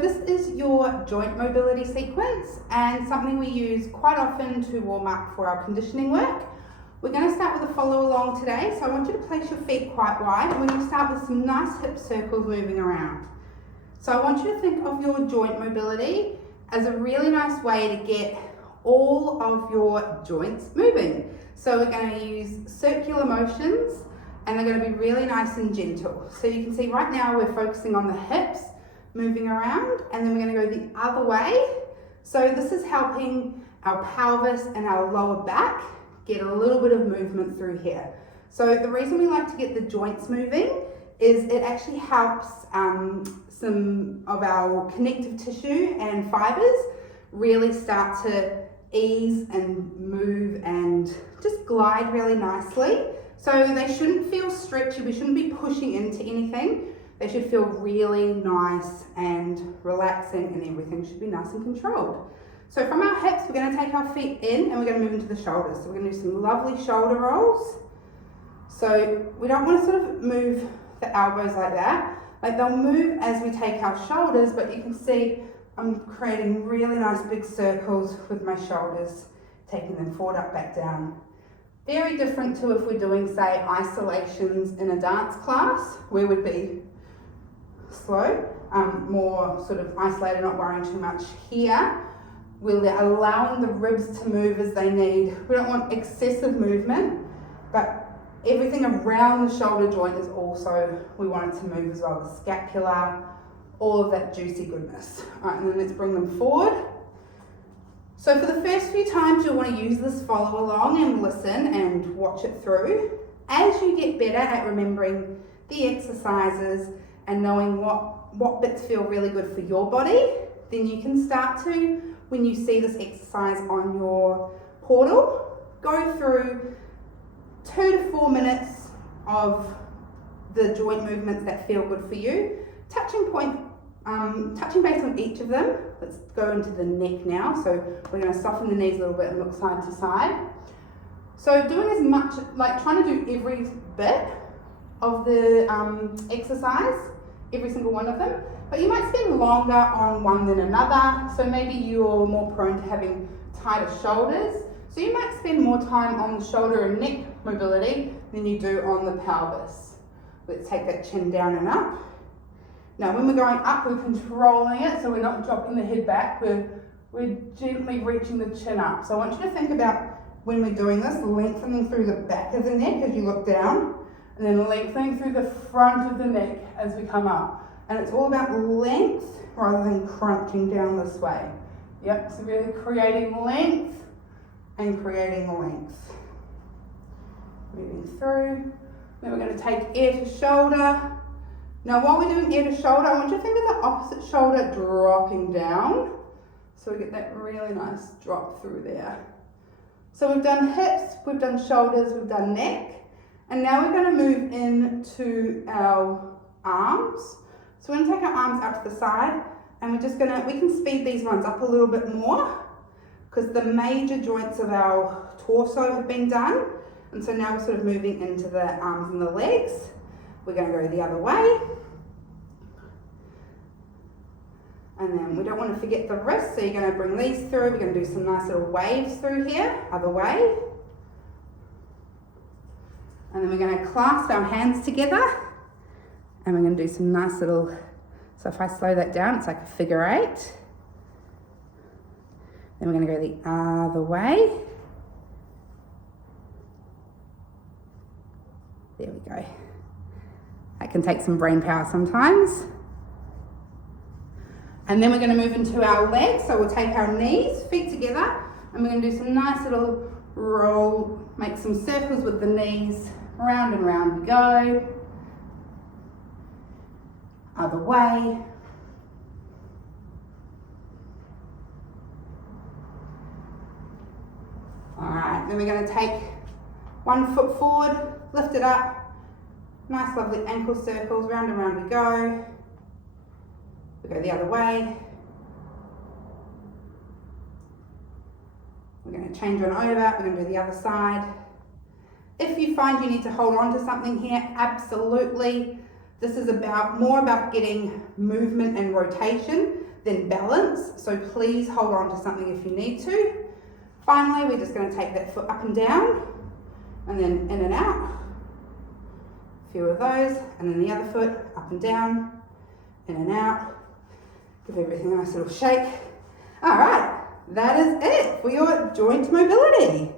this is your joint mobility sequence and something we use quite often to warm up for our conditioning work. We're going to start with a follow along today, so I want you to place your feet quite wide and we're going to start with some nice hip circles moving around. So I want you to think of your joint mobility as a really nice way to get all of your joints moving. So we're going to use circular motions and they're going to be really nice and gentle. So you can see right now we're focusing on the hips moving around, and then we're going to go the other way. So this is helping our pelvis and our lower back get a little bit of movement through here. So the reason we like to get the joints moving is it actually helps some of our connective tissue and fibers really start to ease and move and just glide really nicely. So they shouldn't feel stretchy, we shouldn't be pushing into anything. They should feel really nice and relaxing, and everything should be nice and controlled. So from our hips, we're going to take our feet in and we're going to move into the shoulders. So we're going to do some lovely shoulder rolls. So we don't want to sort of move the elbows like that. Like they'll move as we take our shoulders, but you can see I'm creating really nice big circles with my shoulders, taking them forward, up, back, down. Very different to if we're doing, say, isolations in a dance class, where we'd be slow, more sort of isolated, not worrying too much. Here, we're allowing the ribs to move as they need. We don't want excessive movement, but everything around the shoulder joint is also, we want it to move as well. The scapula, all of that juicy goodness. All right, and then let's bring them forward. So for the first few times, you'll want to use this follow along and listen and watch it through. As you get better at remembering the exercises and knowing what bits feel really good for your body, then you can start to, when you see this exercise on your portal, go through 2 to 4 minutes of the joint movements that feel good for you. Touching base on each of them. Let's go into the neck now. So we're going to soften the knees a little bit and look side to side. So doing as much, like trying to do every bit of the exercise, every single one of them, but you might spend longer on one than another. So maybe you're more prone to having tighter shoulders. So you might spend more time on the shoulder and neck mobility than you do on the pelvis. Let's take that chin down and up. Now when we're going up, we're controlling it, so we're not dropping the head back, we're gently reaching the chin up. So I want you to think about when we're doing this, lengthening through the back of the neck as you look down, and then lengthening through the front of the neck as we come up. And it's all about length rather than crunching down this way. Yep, so really creating length and creating length. Moving through. Then we're going to take ear to shoulder. Now while we're doing ear to shoulder, I want you to think of the opposite shoulder dropping down. So we get that really nice drop through there. So we've done hips, we've done shoulders, we've done neck. And now we're going to move into our arms. So we're going to take our arms up to the side, and we can speed these ones up a little bit more because the major joints of our torso have been done. And so now we're sort of moving into the arms and the legs. We're going to go the other way. And then we don't want to forget the wrists, so you're going to bring these through. We're going to do some nice little waves through here, other way. And then we're going to clasp our hands together. And we're going to do some nice little, so if I slow that down, it's like a figure 8. Then we're going to go the other way. There we go. That can take some brain power sometimes. And then we're going to move into our legs. So we'll take our knees, feet together, and we're going to do some nice little roll, make some circles with the knees. Round and round we go. Other way. All right, then we're going to take 1 foot forward, lift it up. Nice lovely ankle circles, round and round we go. We go the other way. We're going to change on over, we're going to do the other side. If you find you need to hold on to something here, absolutely. This is more about getting movement and rotation then balance. So please hold on to something if you need to. Finally, we're just going to take that foot up and down, and then in and out. A few of those, and then the other foot up and down, in and out. Give everything a nice little shake. All right, that is it for your joint mobility.